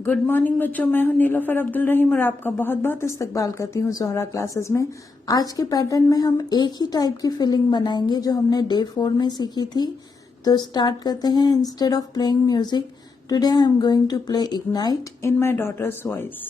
Good morning बच्चों, मैं हूं नीलोफर अब्दुल रहीम और आपका बहुत बहुत इस्तकबाल करती हूं जोहरा क्लासेस में। आज के पैटर्न में हम एक ही टाइप की फिलिंग बनाएंगे जो हमने डे 4 में सीखी थी। तो स्टार्ट करते हैं। Instead of playing music, today I am going to play Ignite in my daughter's voice.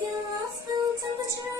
Get lost, feel the temperature.